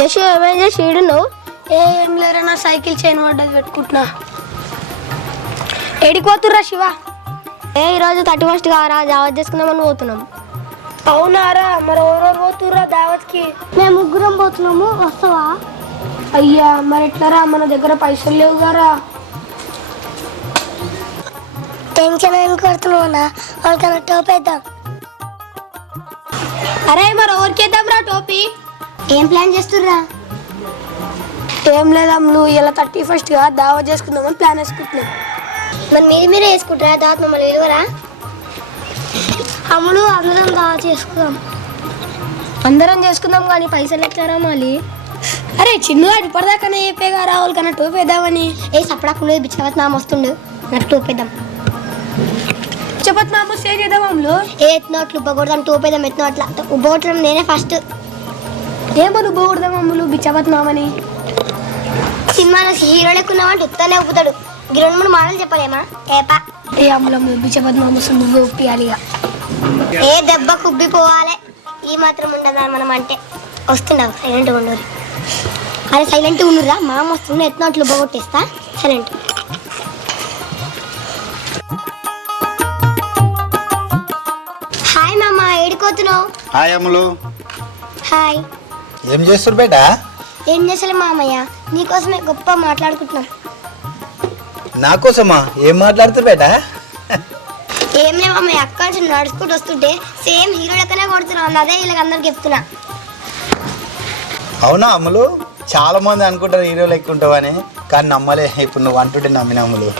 Just ఏమైనా షీడు నువ్వు ఏం లేరా నా సైకిల్ చైన్ పడ్డది పెట్టుకుంటున్నా. ఏడిపోతుర్రా శివ? ఈరోజు 31st కారా, దావత్ చేసుకుందామని పోతున్నాం. అవునారా? మరి ఎవరెవరు పోతుర్రా దావత్కి? మేము ముగ్గురం పోతున్నాము, వస్తావా? అయ్యా మరి ఎట్లారా, మన దగ్గర పైసలు లేవు గారా. టెన్షన్ ఏం కొడుతున్నావునా? వాళ్ళకన్నా టోపేద్దాం. అరే మరి ఎవరికేద్దాం రా టోపీ? ఏం ప్లాన్ చేస్తుర్రా? ఏం లేదా, నువ్వు ఇలా 31st దావత్ చేసుకుందామని ప్లాన్ వేసుకుంటున్నాం. మరి మీరే వేసుకుంటారా దావత్? మమ్మల్ని విలువరా? అమ్ములు అందరం దావత్ చేసుకుందాం. అందరం చేసుకుందాం కానీ పైసలు ఎట్లారా మళ్ళీ? అరే చిన్నగా ఇప్పటిదాకానే చెప్పేగా రా, వాళ్ళకన్నా టోపేద్దామని. సపడాకుండా బిచ్చవత్ నామ వస్తుండు, నాకు టోపేద్దాం. చెప్పత్ నామ స్టే చేద్దాం అమ్ములు. ఎత్తినట్లు ఉబ్బకూడదాం, టోపేద్దాం. ఎత్తినట్ల ఉబ్బగొట్టడం నేనే ఫస్ట్. ఏమో ఉబ్బకూడదాం అమ్ములు బిచ్చవత్ నామని. సినిమాలో హీరో లెక్కున్నామంటే ఉత్తానే ఉప్పుతాడు. 2-3 మాటలు చెప్పలేమా? ఏపా ఏ అమ్ములమ్ములు బిచ్చవత్ నామ నువ్వే ఒప్పియాలి. ఏ దెబ్బ కుబ్బిపోవాలి, ఈ మాత్రం ఉండదా మనం అంటే. వస్తుండవు, సైలెంట్గా ఉండరు. అదే సైలెంట్గా ఉండురా, మామ వస్తుండే ఎత్తినట్లు ఉబ్బగొట్టేస్తా. సైలెంట్. హాయ్ మామ, ఏడిపోతున్నావు? హాయ్ అమ్ములు. హాయ్. ఏం చేస్తారు బేట? ఏం చేసలే మామయ్య, నీకోసమే గొప్ప మాట్లాడుకుంటున్నాం. నా కోసమా? ఏం మాట్లాడుతారు బేట? ఏం లే మామయ్య, అక్క నుంచి నడుచుకుంటూ వస్తుంటే సేమ్ హీరో లెక్కనే కొడుతున్నావు. అదే వీళ్ళకి అందరికి చెప్తున్నా. అవునా అమ్ములు? చాలా మంది అనుకుంటారు హీరో లెక్క ఉంటావని, కానీ నమ్మలే. ఇప్పుడు నువ్వు అంటుంటే నమ్మిన అమ్ములు.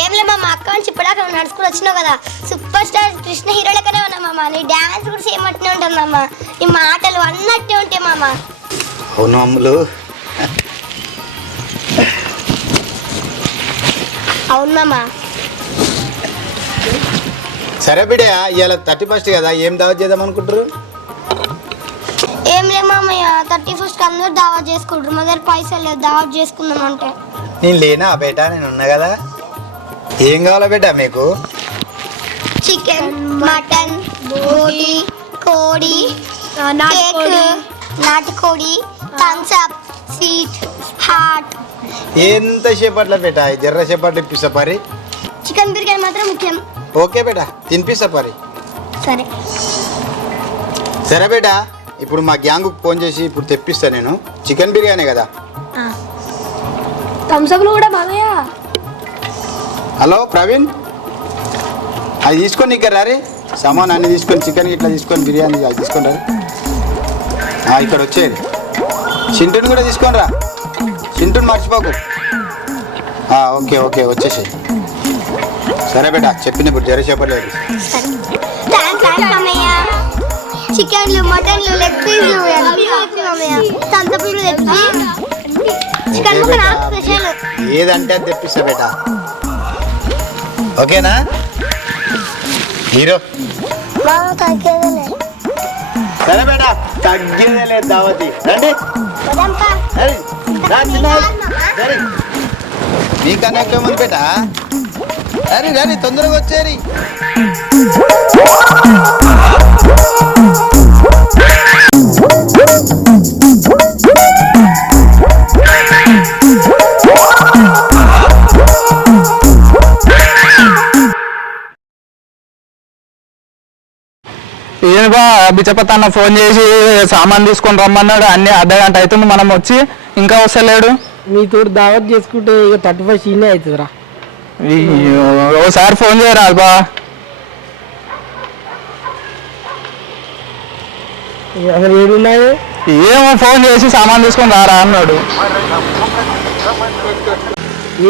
ఏం లే మామ, అక్క నుంచి ఇప్పటిదాకా నడుచుకుని వచ్చినావు కదా, సూపర్ స్టార్ కృష్ణ హీరో లెక్కనే ఉన్నా మామ. నీ డ్యాన్స్ కూడా సేమ్ అట్నే ఉంటుంది మామ, నీ మాటలు అన్నట్టే ఉంటాయి మామ. అవును అమ్ములు. అవును మామ. సరే బిడ్డ, ఇవాళ 31st కదా, ఏం దావత్ చేద్దాం అనుకుంటారు? ఏం లే మామయ్య, 31st అందరూ దావత్ చేసుకుంటారు. మా దగ్గర పైసలు లేవు దావత్ చేసుకుందాం అంటే. నేను లేనా బేట? నేను ఉన్నా కదా. ఏం కావాలా బేట మీకు? చికెన్, మటన్, బోటి, కోడి, కేక్, నాటుకోడి, థమ్స్ అప్, స్వీట్, హాట్. ఎంత సేపట్ల బేట? జర్ర సేపట్లు ఇప్పిస్తా పరి. చికెన్ బిర్యానీ మాత్రం ముఖ్యం. ఓకే బేట, తినిపిస్తా పరి. సరే సరే బేట, ఇప్పుడు మా గ్యాంగ్కు ఫోన్ చేసి ఇప్పుడు తెప్పిస్తా. నేను చికెన్ బిర్యానీ కదా. థమ్స్అప్లు కూడా మామయ్య. హలో ప్రవీణ్, అది తీసుకొని ఇక్కడ రారే, సామాన్ అన్ని తీసుకొని, చికెన్ ఇట్లా తీసుకొని, బిర్యానీ అది తీసుకొని రారు. ఇక్కడ వచ్చేది. చింటుని కూడా తీసుకొని రా, చింటుని మర్చిపోకు. ఓకే ఓకే వచ్చేసి. సరే బేట, చెప్పినప్పుడు జర చెప్పలేదు. చికెన్లు, మటన్లు, లెగ్ పీస్లు, తంతపులు తెప్పి చికెన్ ముక్క నాకు స్పెషల్. ఏదంటే అది తెప్పిస్తా బేట. ఓకేనా హీరో? సరే బేట, తగ్గేదే లేదు దావతి. రండి నీకన్నా ఎక్కువ మంది బేట. రండి రండి, తొందరగా వచ్చేరి. ఏనుగా బిచ్చపతి అన్న ఫోన్ చేసి సామాన్ తీసుకొని రమ్మన్నాడు. అన్ని అర్ధగంట అవుతుంది, మనం వచ్చి ఇంకా వస్తలేడు. మీతో దావత్ చేసుకుంటే ఇక 31st ఈయనే అవుతుందిరా. ఒకసారి ఫోన్ చేయరా బా. అసలు ఏడున్నాయి? ఏమో ఫోన్ చేసి సామాన్ తీసుకొని రారా అన్నాడు.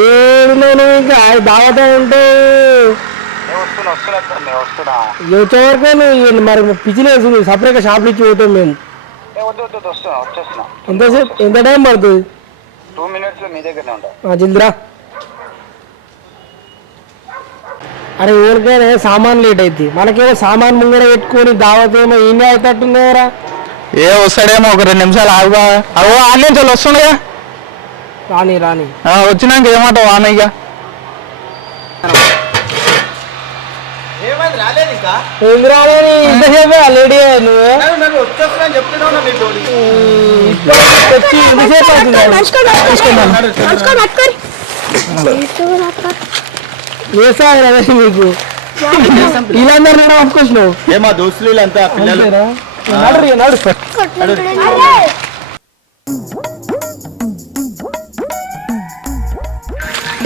ఏడున్నాను ఇంకా దావత్ అంటే వచ్చే వరకు నువ్వు మరి పిచ్చిలేసు, నువ్వు సపరేట్గా షాప్లు ఇచ్చి పోతాం మేము. ఎంతసేపు, ఎంత టైం పడుతుంది? 2 minutes మీ దగ్గరనే ఉంటా. జల్దిరా. అరే ఊరికైనా సామాన్ లేట్ అయితే, మనకేమో సామాన్ ముంగడ పెట్టుకొని దావత్ ఏమో ఈయనే అవుతట్టుంది కదా. వస్తాడేమో, ఒక 2 నిమిషాలు ఆగుగా. అవో ఆన్లైన్ నుంచి వస్తుండగా. రాని రాని వచ్చినాక ఏమంటావు ఆమె? ఇక ఏమైంది రాలేదు ఇంకా? ఏం రాలేని ఇంతసేపు లేడీ నువ్వు వచ్చి ఇంతసేపు అవుతుంది మీకు వీళ్ళందరూ పట్టుకొచ్చినావు ఏమా దోస్తులు వీళ్ళంతా పిల్లలు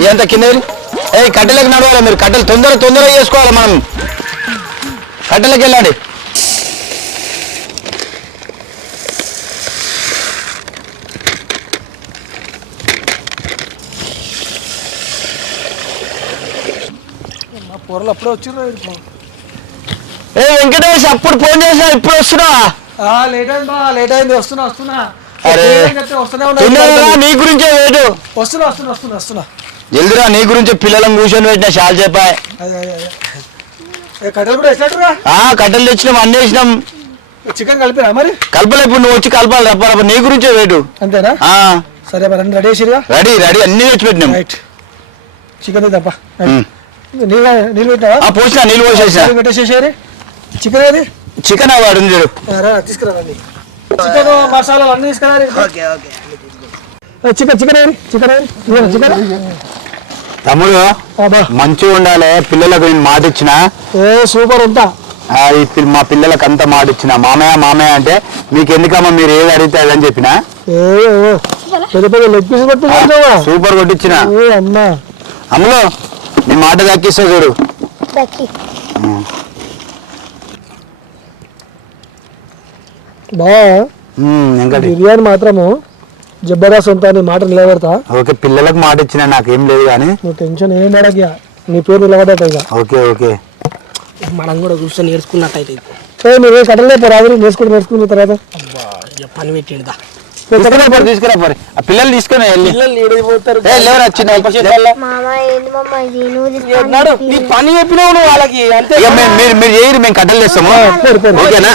ఎంత కింద కట్టెలకు నడవాలి మీరు కట్టెలు తొందరగా చేసుకోవాలి మనం కట్టెలకు వెళ్ళండి పొరలు అప్పుడే వచ్చిర్రు వెంకటేష్ అప్పుడు ఫోన్ చేసా ఇప్పుడు వస్తున్నా లేట్ అయింది వస్తున్నా అరే నీ గురించే వేటు వస్తున్నా జల్దిరా నీ గురించి పిల్లలను కూర్చొని పెట్టిన చాలా చెప్పాయి కట్టెలు కూడా వేసినట్టురా కట్టెలు తెచ్చినాం అన్ని వేసినాం చికెన్ కలిపిరా మరి కలపలే ఇప్పుడు నువ్వు వచ్చి కలపాలి రప్ప నీ గురించే వేటు అంతేనా సరే మరి అన్ని రెడీ చేసిరా రెడీ అన్ని తెచ్చి పెట్టినాం చికెన్ తప్ప నీళ్ళు పెట్టావా పోసినా నీళ్ళు పోసేసిన పెట్టేసేసారి చికెన్ ఏది చికెన్ వాడు చూడు తీసుకురావండి చికెన్ మసాలాలు అన్ని తీసుకురా చికెన్ తమ్ముడు మంచిగా ఉండాలి పిల్లలకు నేను మాట ఇచ్చిన సూపర్ ఉంటా మా పిల్లలకు అంత మాట ఇచ్చిన మామయ్య అంటే మీకు ఎందుకమ్మా మీరు ఏది అడిగితే అదని చెప్పిన పెద్ద పెద్ద లెగ్ పీస్ సూపర్ కొట్టించిన అమ్ములు నీ మాట దక్కిస్తా చూడు బిర్యానీ మాత్రము జబర్దస్త్ ఉంటా నీ మాట నిలబెడతా ఓకే పిల్లలకు మాట ఇచ్చిన నాకేం లేదు కానీ నువ్వు టెన్షన్ ఏం పడక నీ పేరు నిలబడ్డట ఇక ఓకే మనం కూడా కూర్చొని నేర్చుకున్నట్టయితే నువ్వే కట్టలే రాదు నేర్చుకున్న తర్వాత పని పెట్టిందా తీసుకురా మరి ఆ పిల్లలు తీసుకుని నీ పని చెప్పినావు నువ్వు వాళ్ళకి అంతే మీరు చేయరు మేము కట్టలు చేస్తాము ఓకేనా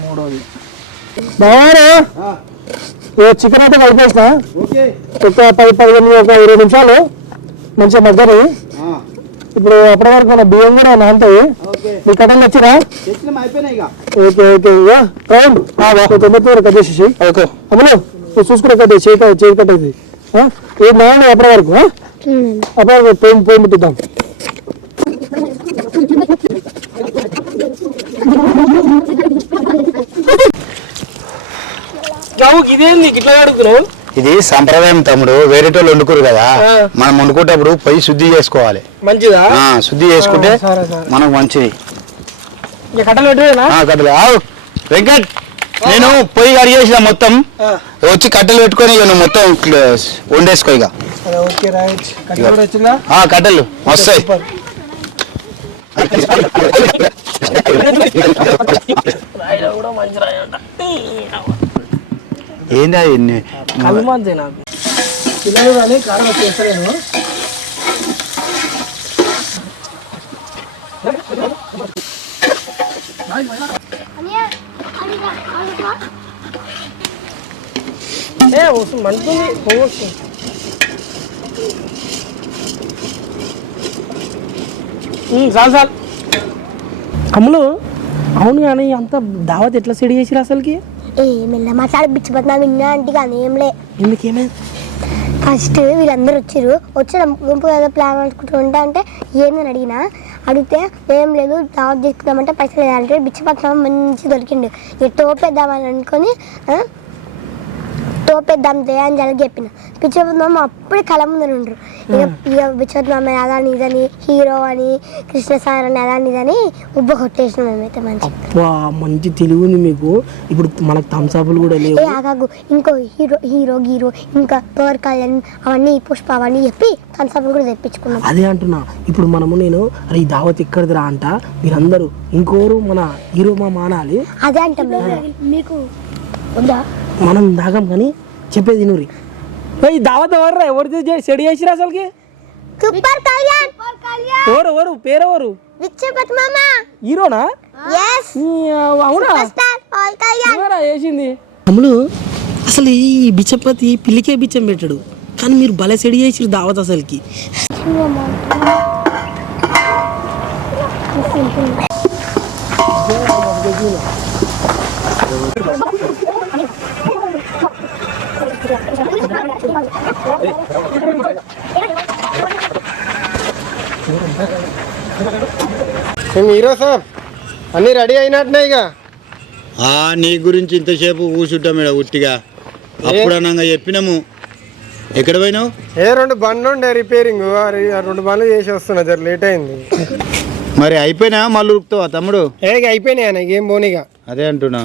మూడోది బాగా చికెన్ అయితే కలిపేసిన ఒక 10-15 నిమిషాలు మంచిగా మగ్గారు ఇప్పుడు అప్పటి వరకు మన బియ్యం కూడా నాంతాయి మీ కట్టలు వచ్చినా ఓకే తొందర కట్ చేసేసి ఓకే అమ్మలు నువ్వు చూసుకునే కట్ చేయి కట్ అయింది ఇది నాన్న అప్పటి వరకు పోయి ముట్టిద్దాం ఇదేంది ఇట్లా అడుగుతున్నావు ఇది సంప్రదాయం తమ్ముడు వేరేటోళ్ళు వండుకోరు కదా మనం వండుకుంటప్పుడు పొయ్యి శుద్ధి చేసుకోవాలి మంచిదా శుద్ధి చేసుకుంటే మనకు మంచిది కట్టలు పెట్టేనా కట్టలు వెంకట్ నేను పొయ్యి కడిగేసిన మొత్తం వచ్చి కట్టెలు పెట్టుకొని నువ్వు మొత్తం వండేసుకో ఇక కట్టెలు వస్తాయి ఏందా కలుమంతే నాకు పిల్లలు కానీ కారం వచ్చేస్తాను మంచిది పోవచ్చు చాలు కమ్ములు అవును కానీ అంత దావత్ ఎట్లా సెడి చేసిరు అసలుకి మెల్ల మాట్లాడి బిచ్చిపోతున్నా విన్నా అంటే కానీ ఏంలే ఎందుకేమైంది ఫస్ట్ వీళ్ళందరూ వచ్చారు గుంపు ఏదో ప్లాన్ అనుకుంటుంటా అంటే ఏందని అడిగితే ఏం లేదు దావత్ చేసుకుందామంటే పైసలు లేదంటే బిచ్చిపట్నం మంచి దొరికిండు టోపేద్దామని అనుకొని తోపేద్దాం దే అని జరగ చెప్పిన బిచ్చపతి మామ అప్పుడే కళ ముందు ఉండ్రు ఇక బిచ్చపతి మామ అదాని ఇదని హీరో అని కృష్ణ సార్ అని అదాని ఇదని ఉబ్బ కొట్టేసిన మేమైతే మంచి అబ్బా మంచి తెలివి ఉంది మీకు. ఇప్పుడు మనకు థమ్స్అప్లు కూడా లేవు. ఆగాగు ఇంకో హీరో గీరో ఇంకా పవర్ కళ్యాణ్ అవన్నీ పుష్ప అవన్నీ చెప్పి థమ్స్అప్లు కూడా తెప్పించుకున్నాం. అదే అంటున్నా. ఇప్పుడు నేను అరే ఈ దావత్ ఎక్కడిదిరా అంట, మీరందరూ ఇంకోరు మన హీరో మా మానాలి. అదే అంటాం మీకు ఉందా మనం దాగం కానీ చెప్పేది నూరి ఈ దావత్ ఎవర్రా ఎవరు సెడి చేసిరా అసలుకి? సూపర్ కళ్యాణ్ ఎవరు పేరెవరు? బిచ్చపతి మామ హీరోనా? yes అవునా? స్టార్ పవర్ కళ్యాణ్ వేసింది అమ్ములు. అసలు ఈ బిచ్చపతి పిల్లికే బిచ్చం పెట్టాడు, కానీ మీరు భలే సెడి చేసిరు దావత్ అసలుకి. హీరో సాబ్ అన్నీ రెడీ అయినట్టున్నాయి ఇక. నీ గురించి ఇంతసేపు కూర్చుంటాం ఇక్కడ ఉట్టిగా. అప్పుడు అనంగా చెప్పినాము. ఎక్కడ పోయినావు? 2 బండ్లు ఉండే రిపేరింగ్, 2 బండ్లు చేసి వస్తున్నా, జర లేట్ అయింది. మరి అయిపోయినా మళ్ళీ ఉరుకుతావా తమ్ముడు? అయిపోయినాయి అన్న, ఏం పోనీగా. అదే అంటున్నా.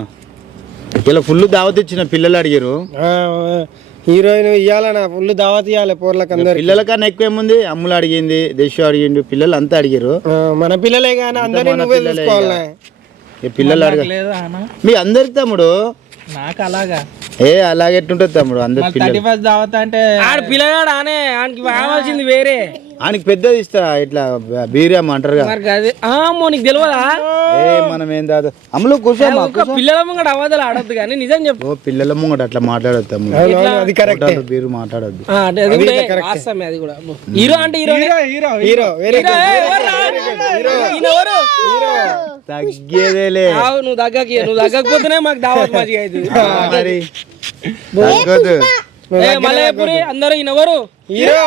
ఇలా ఫుల్ దావత్ ఇచ్చిన పిల్లలు అడిగారు. హీరోయిన్ ఇవ్వాలన్నా ఫుల్ దావత్ ఇవ్వాలి పోర్లకు అందరు. పిల్లల కన్నా ఎక్కువ ఏముంది, అమ్ములు అడిగింది, దేశ అడిగిండు, పిల్లలు అంతా అడిగారు. మన పిల్లలే కానీ అందరినీ నువ్వే చూసుకోవాలి. పిల్లలు అడగ మీ అందరికి తమ్ముడు. నాకు అలాగా అలాగెట్టుంటది తమ్ముడు. అందరు దావత్ అంటే పిల్లగాడు ఆనే ఆయనకి కావాల్సింది వేరే. ఆయనకి పెద్దది ఇస్తా, ఇట్లా బీరియం అంటారు నీకు తెలియదా? మనం ఏం దాదా అమ్ములు కూర్చో. పిల్లల ముంగట అవ్వదలు ఆడొద్దు కానీ నిజం చెప్పు. పిల్లల ముంగట అట్లా మాట్లాడొద్దు తమ్ముడు, అది కరెక్ట్. బీరు మాట్లాడొద్దు. హీరో అంటే హీరో తగ్గేదేలే. నువ్వు తగ్గకపోతేనే మాకు దావత్ మంచిగా అవుతుంది. మరి తగ్గదు. మలయపురి అందరూ ఈయనెవరు? హీరో.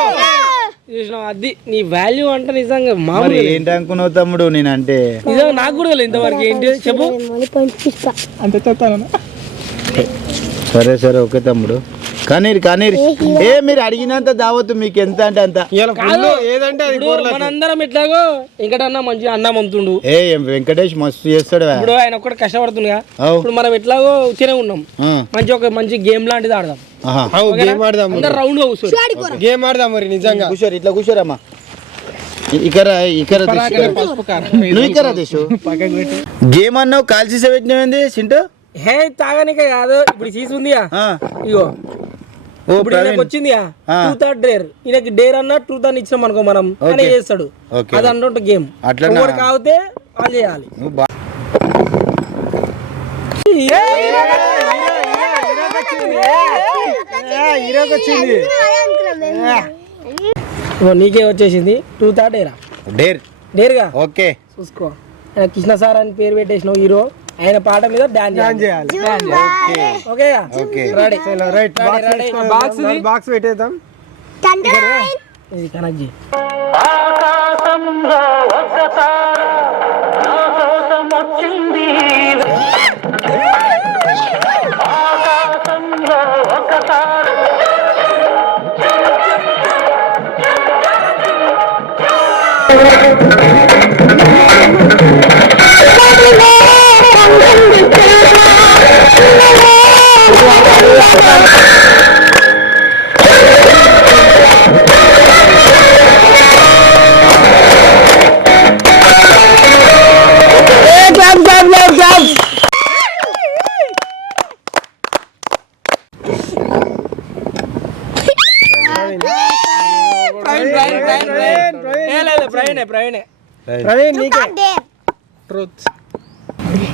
అది నీ వాల్యూ అంటే నిజంగా మామూలు ఏంటి అనుకున్నావు తమ్ముడు? నేనంటే నిజంగా నాకు కూడా ఇంతవరకు ఏంటి చెప్పు. సరే సరే ఓకే తమ్ముడు. కానీ మీరు అడిగినంత దావత్తు మీకు ఎంత అంటే అంత. ఏదంటే మనందరం ఎట్లాగో వెంకటన్న మంచిగా అన్నం అమ్ముతుండు. వెంకటేష్ మస్తు చేస్తాడు. ఇప్పుడు ఆయన ఒక్కడు కష్టపడుతుండగా. ఇప్పుడు మనం ఎట్లాగో తినే ఉన్నాం, మంచి గేమ్ లాంటిది ఆడదాం. గేమ్ ఆడదాం, రౌండ్ గేమ్ ఆడదాం. మరి నిజంగా కూర్చోరు, ఇట్లా కూర్చోరమ్మా. గేమ్ అన్నావు, కాల్చి పెట్టినది సింటూ. హే తాగానిక కాదు, ఇప్పుడు తీసుకుందియా ఇగో. ఇప్పుడు ఈయనకు వచ్చింది ట్రూత్ ఆర్ డేర్. ఈయనకి డేర్ అన్న ట్రూత్ అని ఇచ్చినాం అనుకో, మనం అని చేస్తాడు. అది అన్నట్టు గేమ్. అట్లా కాకపోతే ఆన్ చేయాలి. నీకే వచ్చేసింది ట్రూత్ ఆర్ డేరా? డేర్గా ఓకే చూసుకో. కృష్ణ సార్ అని పేరు పెట్టేసినావు హీరో. ఆయన పాట మీద డాన్స్ చేయాలి. బాక్స్ పెట్టేద్దాం. ఇది కనెక్ట్ చేయి.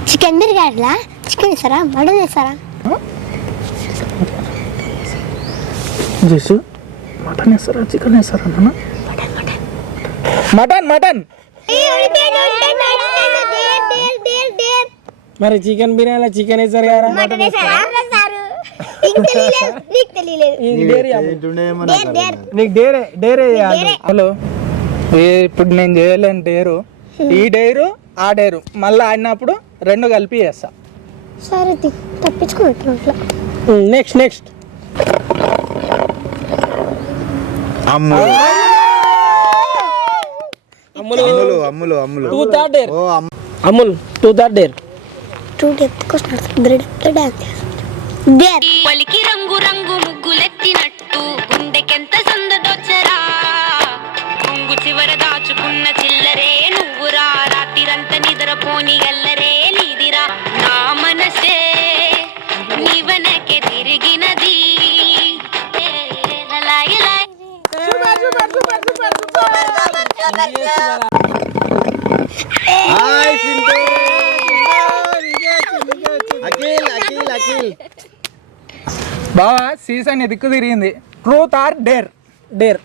చికెన్ బిర్యానీలా చికెన్ వేస్తారా, మటన్ వేస్తారా? మటన్ వేస్తారా, చికెన్ వేస్తారా? మటన్ మటన్ మరి చికెన్ బిర్యానీలో చికెన్ వేస్తారు కదా. హలో, ఇప్పుడు నేను చేయలేను డేరు. ఈ డేరు ఆ డేరు మళ్ళీ ఆడినప్పుడు 2 కలిపి చేస్తా. సరే తప్పించుకుంటున్నా. Next Ammulu Ammulu Ammulu Ammulu Ammulu truth or dare? ఓ Ammul truth or dare? Too depth question dance dare. పలికి రంగు రంగు ముగ్గులెత్తినట్టు గుండెకెంత సందదొచ్చరా కొంగు చివర దాచుకున్న చిల్లరే నువ్వురా రాత్రిరంతా నిద్రపోని గల్లరే నీదిరా నా మనసే నీ వెనకే తిరిగినది హాయ్ సింటూ అఖిల్ అఖిల్ అఖిల్ బావా సీజన్ దిక్కు తిరిగింది. Truth or dare? డేర్.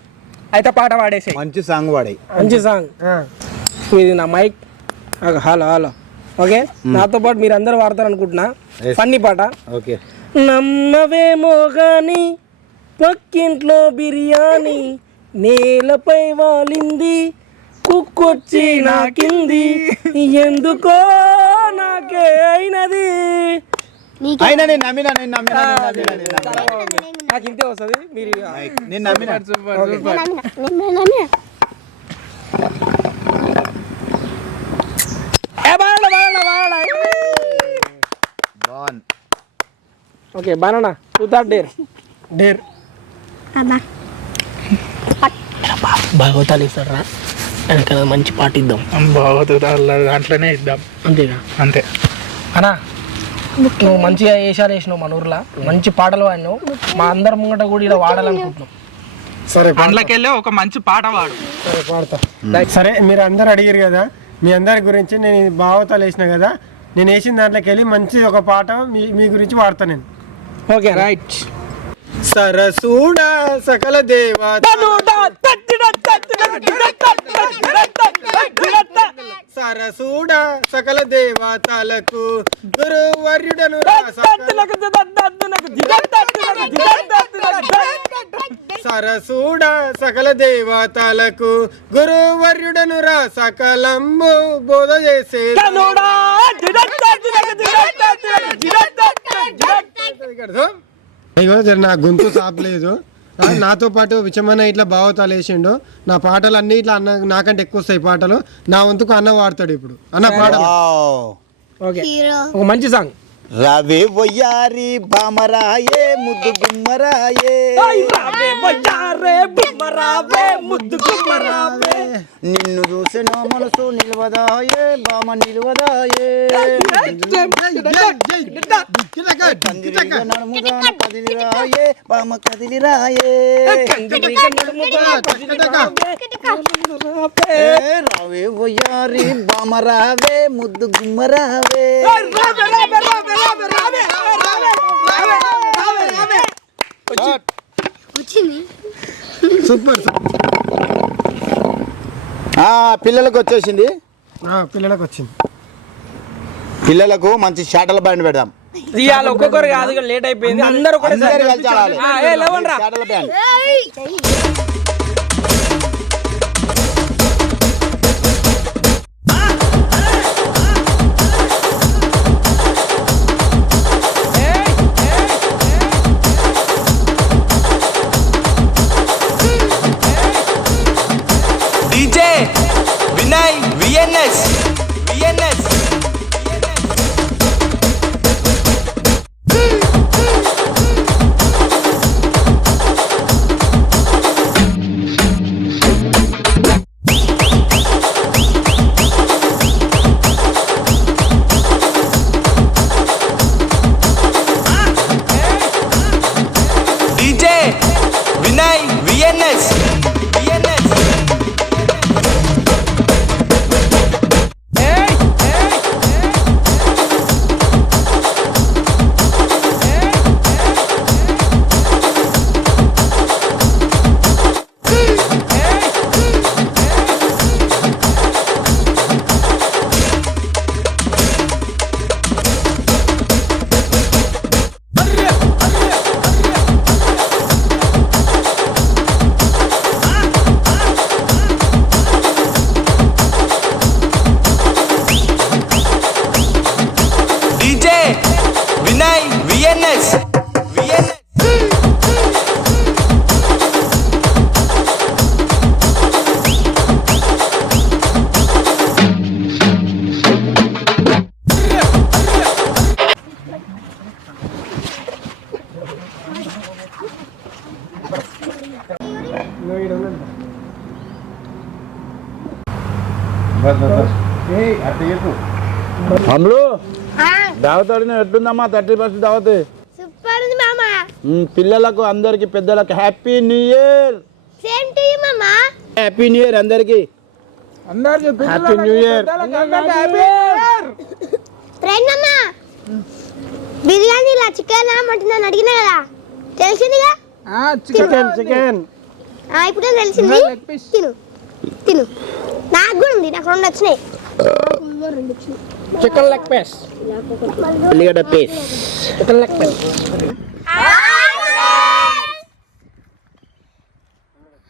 అయితే పాట పాడేసి. మంచి సాంగ్ వాడాయి. మంచి సాంగ్. ఇది నా మైక్. Hello hello. ఓకే, నాతో పాటు మీరు అందరూ వాడతారు అనుకుంటున్నా. ఫన్నీ పాట. ఓకే. నమ్మవేమో గాని పక్కింట్లో బిర్యానీ నేలపై వాలింది కుక్కొచ్చి నాకింది ఎందుకో నాకే అయినది. అయినా నేను నమ్మినా నాకు ఇంతే వస్తుంది. మీరు నేను నమ్మినా. Okay, banana truth or dare? Dare. భాగవతాలు ఇస్తారా? వెనకాల మంచి పాట ఇద్దాం. దాంట్లోనే ఇద్దాం. అంతేగా? అంతే అన్నా, నువ్వు మంచిగా వేషాలు వేసినావు, మన ఊర్లో మంచి పాటలు వాడినావు. మా అందరి ముంగట కూడా ఇలా వాడాలనుకుంటున్నాం. సరే అందులోకెళ్ళి ఒక మంచి పాట పాడు. సరే పాడతా. సరే మీరు అందరు అడిగారు కదా, మీ అందరి గురించి నేను భావతాలు వేసిన కదా, నేను వేసిన దాంట్లోకి వెళ్ళి మంచి ఒక పాట మీ గురించి వాడతా నేను. Okay right. సరసూడ సకల దేవత సరసూడ సకల దేవతలకు గురువర్యుడను సరసూడ సకల దేవతలకు గురువర్యుడను రా సకలంబు బోధ చేసే ఇగో జర నా గొంతు సాపలేదు. నాతో పాటు విచమన్న ఇట్లా భావతాలు వేసిండు. నా పాటలు అన్ని ఇట్లా అన్న నాకంటే ఎక్కువ వస్తాయి పాటలు. నా వంతుకు అన్న వాడతాడు ఇప్పుడు. అన్న పాట. ఓకే, ఒక మంచి సాంగ్. రవి వయ్యారి బామరాయే ముద్దు గుమ్మరాయే నిన్ను చూసిన మనసు నిలవదాయే బామ నిలవదాయే నడుముగా కదిలిరాయే బామ కదిలిరాయే రావే వయ్యారి బామరావే ముద్దు గుమ్మరావే. సూపర్. పిల్లలకు వచ్చేసింది. పిల్లలకు వచ్చింది. పిల్లలకు మంచి షాటల బ్యాండ్ పెడదాం. ఇవాళ ఒక్కొక్కరు కాదు, లేట్ అయిపోయింది. అందరూ కూడా షాటల band. DJ Vinay VNS DJ Vinay VNS Ammulu దావత్ ఎట్లుందమ్మా 31st దావత్ సూపర్ ఉంది మామ. పిల్లలకు అందరికి పెద్దలకు happy new year. Same to you మామ. హ్యాపీ న్యూ ఇయర్ అందరికి. Happy new year. ఫ్రెండ్ అమ్మా బిర్యానీలా చికెన్ మటన్ అని అడిగినా కదా తెలిసిందిగా. చికెన్ ఇప్పుడు తెలిసింది. తిను తిను. నాకు కూడా ఉంది, నాకు 2 వచ్చినాయి. చికెన్ లెగ్ పీస్, ఉల్లిగడ్డ piece. Chicken leg piece.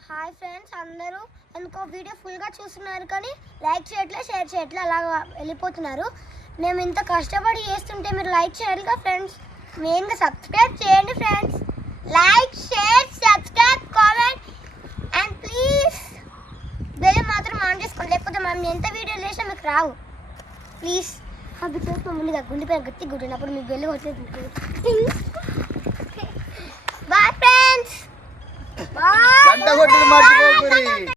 Hi friends, అందరూ ఎందుకో వీడియో ఫుల్గా చూస్తున్నారు కానీ లైక్ చేయట్లే, షేర్ చేయట్లే, అలాగా వెళ్ళిపోతున్నారు. మేము ఇంత కష్టపడి చేస్తుంటే మీరు లైక్ చేయాలిగా ఫ్రెండ్స్. మెయిన్గా సబ్స్క్రైబ్ చేయండి friends. Like, share, subscribe, comment and please bell మాత్రం ఆన్ చేసుకోండి, లేకపోతే మనం ఎంత వీడియోలు చేసినా మీకు రావు. ప్లీజ్ అవి చేసిన ముందుగా గుండెపైన గట్టి గుడ్డినప్పుడు మీకు బెల్ వచ్చేది. Bye friends. బాయ్.